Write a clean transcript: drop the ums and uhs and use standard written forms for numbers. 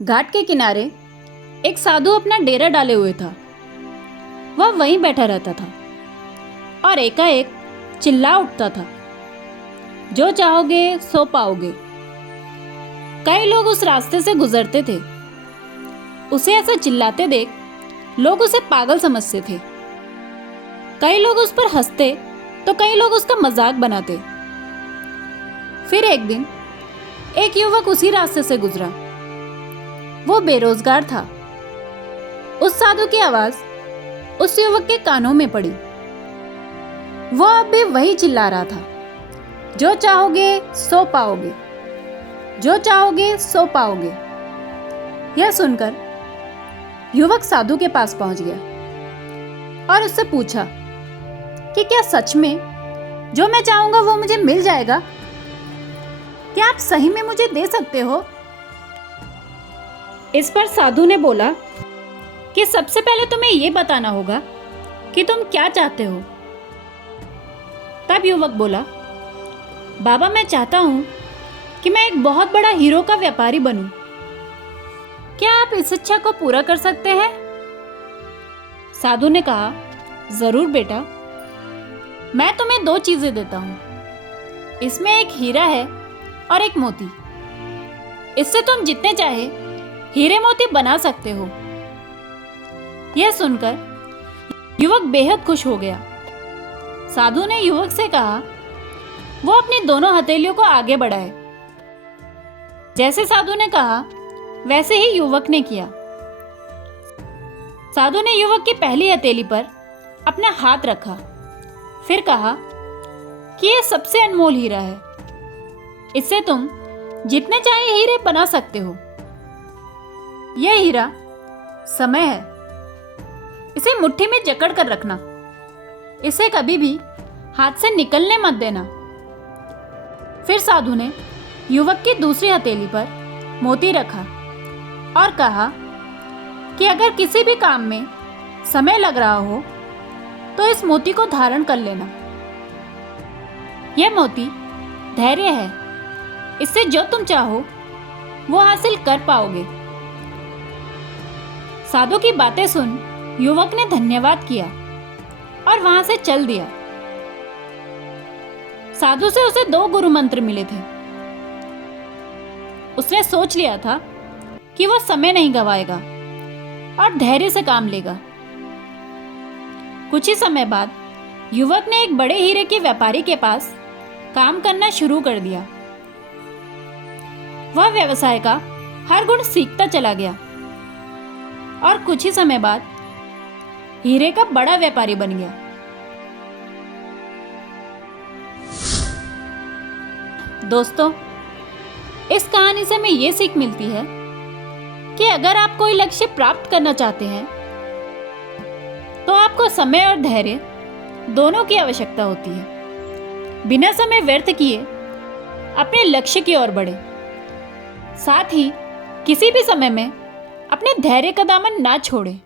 घाट के किनारे एक साधु अपना डेरा डाले हुए था। वह वहीं बैठा रहता था और एकाएक चिल्ला उठता था, जो चाहोगे सो पाओगे। कई लोग उस रास्ते से गुजरते थे। उसे ऐसा चिल्लाते देख लोग उसे पागल समझते थे। कई लोग उस पर हंसते तो कई लोग उसका मजाक बनाते। फिर एक दिन एक युवक उसी रास्ते से गुजरा। वो बेरोजगार था। उस साधु की आवाज उस युवक के कानों में पड़ी। वो अब भी वही चिल्ला रहा था, जो चाहोगे सो पाओगे, जो चाहोगे सो पाओगे। यह सुनकर युवक साधु के पास पहुंच गया और उससे पूछा कि क्या सच में जो मैं चाहूंगा वो मुझे मिल जाएगा? क्या आप सही में मुझे दे सकते हो? इस पर साधु ने बोला कि सबसे पहले तुम्हें यह बताना होगा कि तुम क्या चाहते हो। तब युवक बोला, बाबा मैं चाहता हूं कि मैं एक बहुत बड़ा हीरो का व्यापारी बनूं। क्या आप इस इच्छा को पूरा कर सकते हैं? साधु ने कहा, जरूर बेटा, मैं तुम्हें 2 चीजें देता हूं। इसमें एक हीरा है और एक मोती। इससे तुम जितने चाहे हीरे मोती बना सकते हो। यह सुनकर युवक बेहद खुश हो गया। साधु ने युवक से कहा वो अपनी दोनों हथेलियों को आगे बढ़ाए। जैसे साधु ने कहा वैसे ही युवक ने किया। साधु ने युवक की पहली हथेली पर अपना हाथ रखा, फिर कहा कि यह सबसे अनमोल हीरा है। इससे तुम जितने चाहे हीरे बना सकते हो। यह हीरा समय है। इसे मुट्ठी में जकड़ कर रखना। इसे कभी भी हाथ से निकलने मत देना। फिर साधु ने युवक की दूसरी हथेली पर मोती रखा और कहा कि अगर किसी भी काम में समय लग रहा हो तो इस मोती को धारण कर लेना। यह मोती धैर्य है। इससे जो तुम चाहो वो हासिल कर पाओगे। साधु की बातें सुन युवक ने धन्यवाद किया और वहां से चल दिया। साधु से उसे 2 गुरु मंत्र मिले थे। उसने सोच लिया था कि वह समय नहीं गवाएगा और धैर्य से काम लेगा। कुछ ही समय बाद युवक ने एक बड़े हीरे के व्यापारी के पास काम करना शुरू कर दिया। वह व्यवसाय का हर गुण सीखता चला गया और कुछ ही समय बाद हीरे का बड़ा व्यापारी बन गया। दोस्तों, इस कहानी से हमें यह सीख मिलती है कि अगर आप कोई लक्ष्य प्राप्त करना चाहते हैं तो आपको समय और धैर्य दोनों की आवश्यकता होती है। बिना समय व्यर्थ किए अपने लक्ष्य की ओर बढ़े। साथ ही किसी भी समय में अपने धैर्य का दामन ना छोड़ें।